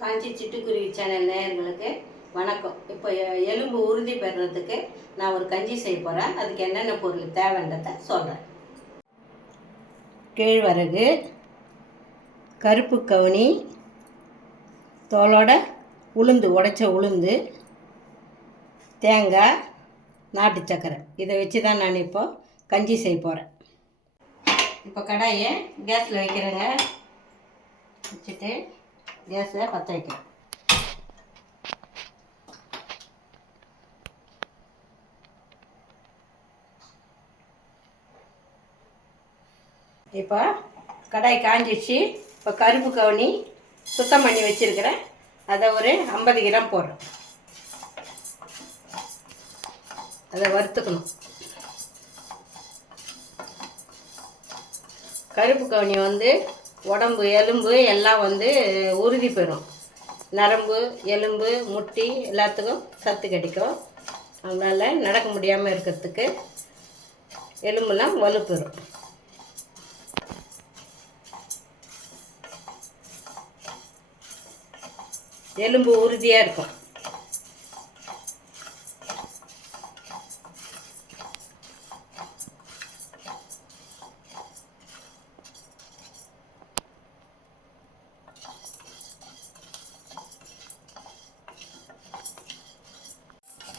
காஞ்சி சிட்டுக்குருவி சேனல் நேயர்களுக்கு வணக்கம். இப்போ எலும்பு உறுதி பெறுறதுக்கு நான் ஒரு கஞ்சி செய்ய போகிறேன். அதுக்கு என்னென்ன பொருள் தேவைன்றதை சொல்கிறேன். கேழ்வரகு, கருப்பு கவுனி, தோலோட உளுந்து, உடைச்ச உளுந்து, தேங்காய், நாட்டு சக்கரை. இதை வச்சு தான் நான் இப்போது கஞ்சி செய்ய போகிறேன். இப்போ கடாயை கேஸில் வைக்கிறேங்க. வச்சுட்டு கேஸை பற்ற வைக்கிறேன். இப்போ கடாய் காஞ்சிச்சு. இப்போ கருப்பு கவுனி சுத்தம் பண்ணி வச்சுருக்கிறேன். அதை ஒரு 50 கிராம் போடுறேன். அதை வறுத்துக்கணும். கருப்பு கவுனி உடம்பு எலும்பு எல்லாம் உறுதி பெறும். நரம்பு எலும்பு முட்டி எல்லாத்துக்கும் சத்து கிடைக்கும். அதனால் நடக்க முடியாமல் இருக்கிறதுக்கு எலும்புலாம் வலுப்பெறும். எலும்பு உறுதியாக இருக்கும்.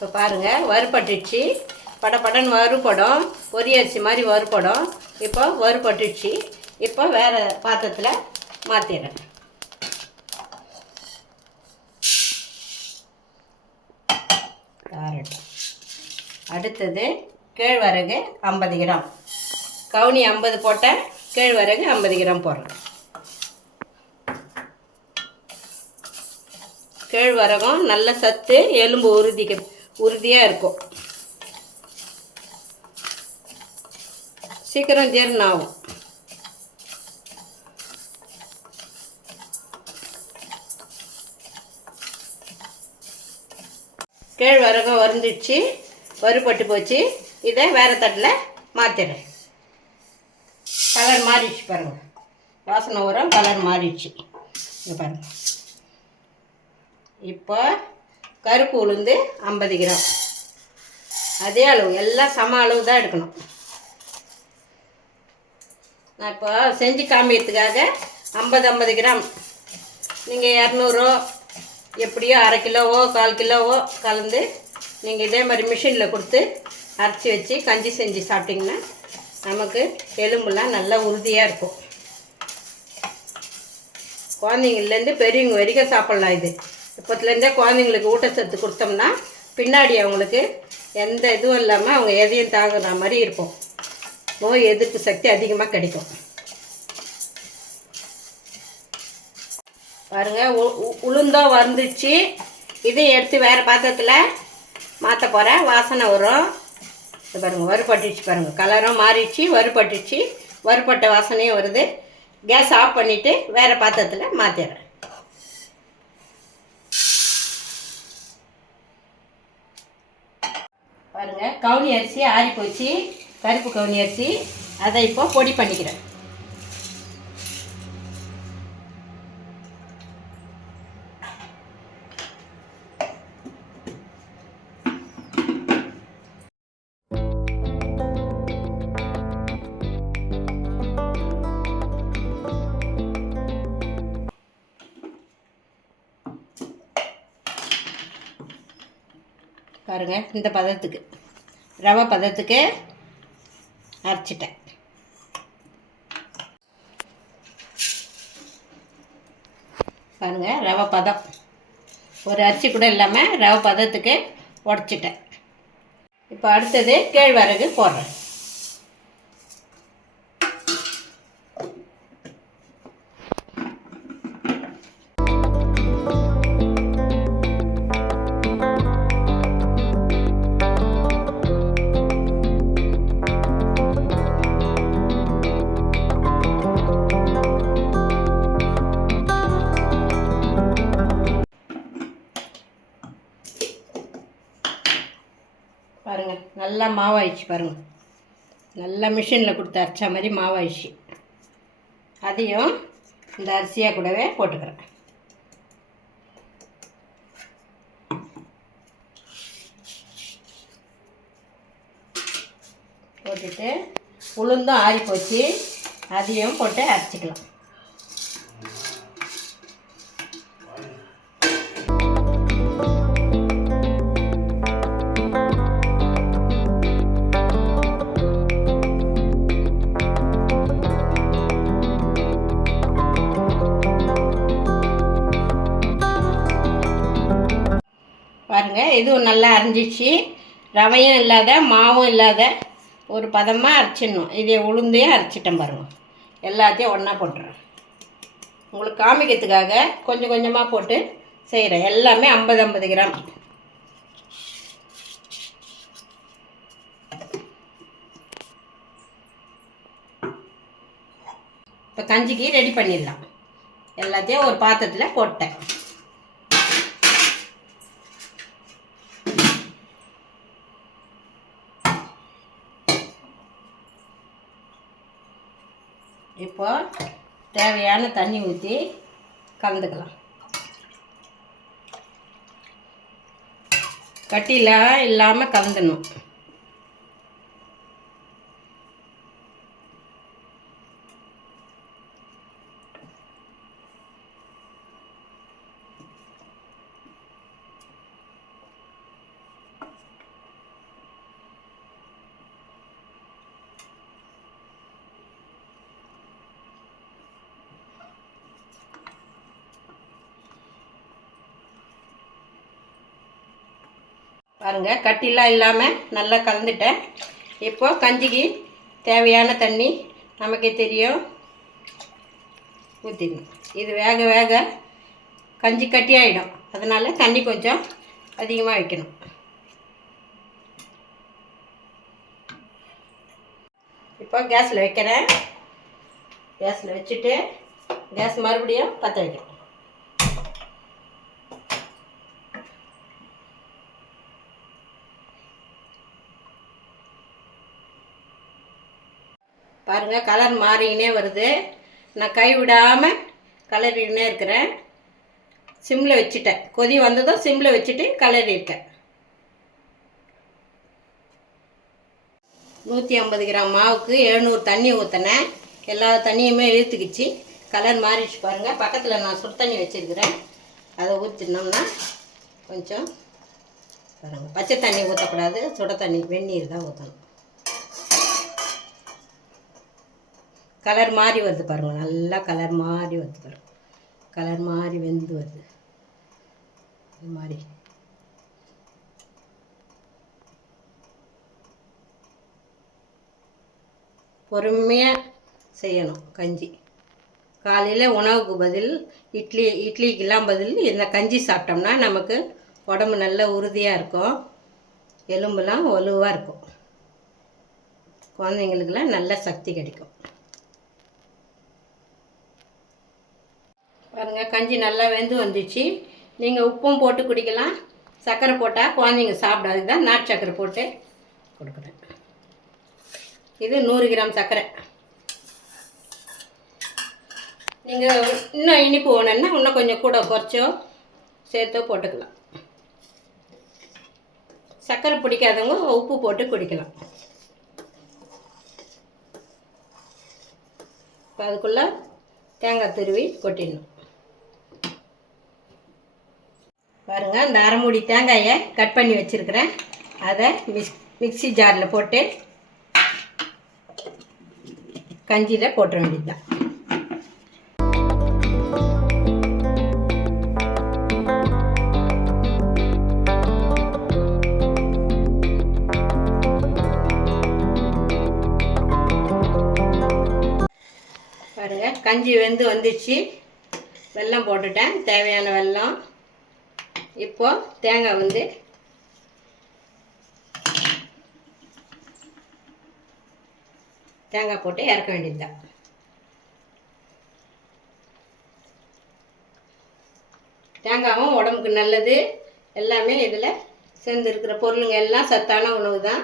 இப்போ பாருங்கள், வறுபட்டுச்சு. படப்படன்னு வறுபடும். பொரி அரிசி மாதிரி வறுபடும். இப்போ வறுபட்டுச்சு. இப்போ வேறு பாத்திரத்தில் மாற்றிடுறேன். அடுத்தது கேழ்வரகு 50 கிராம். கவுனி 50 போட்டேன். கேழ்வரகு 50 கிராம் போடுறேன். கேழ்வரகும் நல்ல சத்து, எலும்பு உறுதியாக இருக்கும். சீக்கிரம் ஜீரணம் ஆகும். கேழ்வரகம் வறுந்துடுச்சு, வறுபட்டு போச்சு. இதை வேறு தட்டில் மாற்றிடுறேன். கலர் மாறிடுச்சு பாருங்கள். வாசனை வரும், கலர் மாறிடுச்சு. இங்கே பாருங்கள். இப்போ கருப்பு உளுந்து 50 கிராம். அதே அளவு, எல்லாம் சம அளவு தான் எடுக்கணும். நான் இப்போ செஞ்சு காமிக்கிறதுக்காக 50 கிராம். நீங்கள் 200 எப்படியோ அரை கிலோவோ 1/4 கிலோவோ கலந்து நீங்கள் இதே மாதிரி மிஷினில் கொடுத்து அரைச்சி வச்சு கஞ்சி செஞ்சு சாப்பிட்டிங்கன்னா நமக்கு எலும்புலாம் நல்லா உறுதியாக இருக்கும். குழந்தைங்கள்லேருந்து பெரியவங்க வரைக்கும் சாப்பிட்லாம். இது இப்போத்துலேருந்தே குழந்தைங்களுக்கு ஊட்டச்சத்து கொடுத்தோம்னா பின்னாடி அவங்களுக்கு எந்த இதுவும் இல்லாமல் அவங்க எதையும் தாங்குற மாதிரி இருக்கும். நோய் எதிர்ப்பு சக்தி அதிகமாக கிடைக்கும். பாருங்கள், உளுந்தோ வந்துச்சு. இதையும் எடுத்து வேறு பாத்திரத்தில் மாற்ற போகிறேன். வாசனை வரும். இது பாருங்கள், வறுபட்டுச்சு பாருங்கள். கலரும் மாறிடுச்சு, வறுபட்டுச்சு. வறுபட்ட வாசனையும் வருது. கேஸ் ஆஃப் பண்ணிவிட்டு வேறு பாத்திரத்தில் மாற்றிடுறேன். பாருங்கள், கவுனி அரிசி ஆறி போச்சு. கருப்பு கவுனி அரிசி. அதை இப்போ பொடி பண்ணிக்கிறேன். பாருங்கள், இந்த பதத்துக்கு ரவை பதத்துக்கு அரைச்சிட்டேன். பாருங்கள், ரவை பதம். ஒரு அரிசி கூட இல்லாமல் ரவை பதத்துக்கு உடச்சிட்டேன். இப்போ அடுத்தது கேழ்வரகு போடுறேன். பாருங்கள், நல்லா மாவாயிடுச்சு பாருங்கள். நல்லா மிஷினில் கொடுத்து அரைச்சா மாதிரி மாவாயிடுச்சு. அதையும் இந்த அரிசியாக கூடவே போட்டுக்கிறேன். போட்டுட்டு உளுந்தும் ஆறி போச்சு, அதையும் போட்டு அரைச்சிக்கலாம். பாருங்கள், இதுவும் நல்லா அரைஞ்சிச்சு. ரவையும் இல்லாத மாவும் இல்லாத ஒரு பதமாக அரைச்சிடணும். இதே உளுந்தையும் அரைச்சிட்டேன் பாருங்கள். எல்லாத்தையும் ஒன்றா போட்டுறேன். உங்களுக்கு காமிக்கிறதுக்காக கொஞ்சம் கொஞ்சமாக போட்டு செய்கிறேன். எல்லாமே 50 கிராம். இப்போ கஞ்சிக்கு ரெடி பண்ணிடலாம். எல்லாத்தையும் ஒரு பாத்திரத்தில் போட்டேன். இப்போ தேவையான தண்ணி ஊற்றி கலந்துக்கலாம். கட்டியில் இல்லாமல் கலந்துடணும். பாருங்கள், கட்டிலாம் இல்லாமல் நல்லா கலந்துட்டேன். இப்போ கஞ்சிக்கு தேவையான தண்ணி நமக்கே தெரியும், ஊற்றிடணும். இது வேக வேக கஞ்சி கட்டி ஆகிடும். அதனால் தண்ணி கொஞ்சம் அதிகமாக வைக்கணும். இப்போ கேஸில் வைக்கிறேன். கேஸில் வச்சுட்டு கேஸ் மறுபடியும் பற்ற வைக்கணும். பாருங்கள், கலர் மாறிக்கினே வருது. நான் கை விடாமல் கலரிக்கினே இருக்கிறேன். சிம்மில் வச்சுட்டேன். கொதி வந்ததும் சிம்மில் வச்சுட்டு கலரிருக்கேன். 150 கிராம் மாவுக்கு 700 தண்ணி ஊற்றினேன். எல்லா தண்ணியுமே இழுத்துக்கிச்சு. கலர் மாறிடுச்சு பாருங்கள். பக்கத்தில் நான் சுடு தண்ணி வச்சுருக்கிறேன். அதை ஊற்றினோம்னா கொஞ்சம் பாருங்கள், பச்சை தண்ணி ஊற்றக்கூடாது, சுட தண்ணி வெந்நீர் தான் ஊற்றணும். கலர் மாறி வருது பாருங்கள். நல்லா கலர் மாறி வருது பாருங்கள். கலர் மாறி வெந்து வருது. இது மாதிரி பொறுமையாக செய்யணும் கஞ்சி. காலையில் உணவுக்கு பதில் இட்லிக்கெல்லாம் பதில் இந்த கஞ்சி சாப்பிட்டோம்னா நமக்கு உடம்பு நல்ல உறுதியாக இருக்கும். எலும்புலாம் வலுவாக இருக்கும். குழந்தைங்களுக்கெல்லாம் நல்ல சக்தி கிடைக்கும். பாருங்கள், கஞ்சி நல்லா வெந்து வந்துச்சு. நீங்கள் உப்பும் போட்டு குடிக்கலாம். சர்க்கரை போட்டால் குழந்தைங்க சாப்பிடாது தான் நாட்டு சர்க்கரை போட்டு கொடுக்குறேன். இது 100 கிராம் சர்க்கரை. நீங்கள் இன்னும் இனிப்பு வேணும்னா இன்னும் கொஞ்சம் கூட குறைச்சோ சேர்த்தோ போட்டுக்கலாம். சர்க்கரை பிடிக்காதவங்க உப்பு போட்டு குடிக்கலாம். இப்போ அதுக்குள்ளே தேங்காய் துருவி கொட்டிடணும். பாருங்கள், இந்த அரை மூடி தேங்காயை கட் பண்ணி வச்சுருக்கிறேன். அதை மிக்ஸி ஜாரில் போட்டு கஞ்சியில் போட்டுற வேண்டியது தான். பாருங்கள், கஞ்சி வெந்து வந்துச்சு. வெல்லம் போட்டுட்டேன், தேவையான வெல்லம். இப்போ தேங்காய் வந்து தேங்காய் போட்டு இறக்க வேண்டியது தான். தேங்காயும் உடம்புக்கு நல்லது. எல்லாமே இதில் சேர்ந்து இருக்கிற பொருளுங்க எல்லாம் சத்தான உணவு தான்.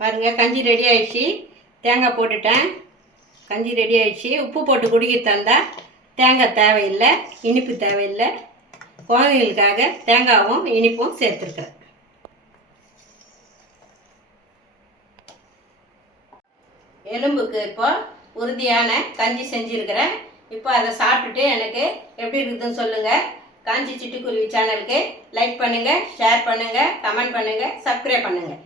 பாருங்கள், கஞ்சி ரெடி ஆயிடுச்சு. தேங்காய் போட்டுட்டேன். கஞ்சி ரெடி ஆயிடுச்சு. உப்பு போட்டு குடிக்க தந்தால் தேங்காய் தேவையில்லை, இனிப்பு தேவையில்லை. குழந்தைங்களுக்காக தேங்காயும் இனிப்பும் சேர்த்துருக்குறேன். எலும்புக்கு இப்போ உறுதியான கஞ்சி செஞ்சுருக்கிறேன். இப்போ அதை சாப்பிட்டுட்டு எனக்கு எப்படி இருக்குதுன்னு சொல்லுங்கள். காஞ்சி சிட்டுக்குருவி சேனலுக்கு லைக் பண்ணுங்கள், ஷேர் பண்ணுங்கள், கமெண்ட் பண்ணுங்கள், சப்ஸ்கிரைப் பண்ணுங்கள்.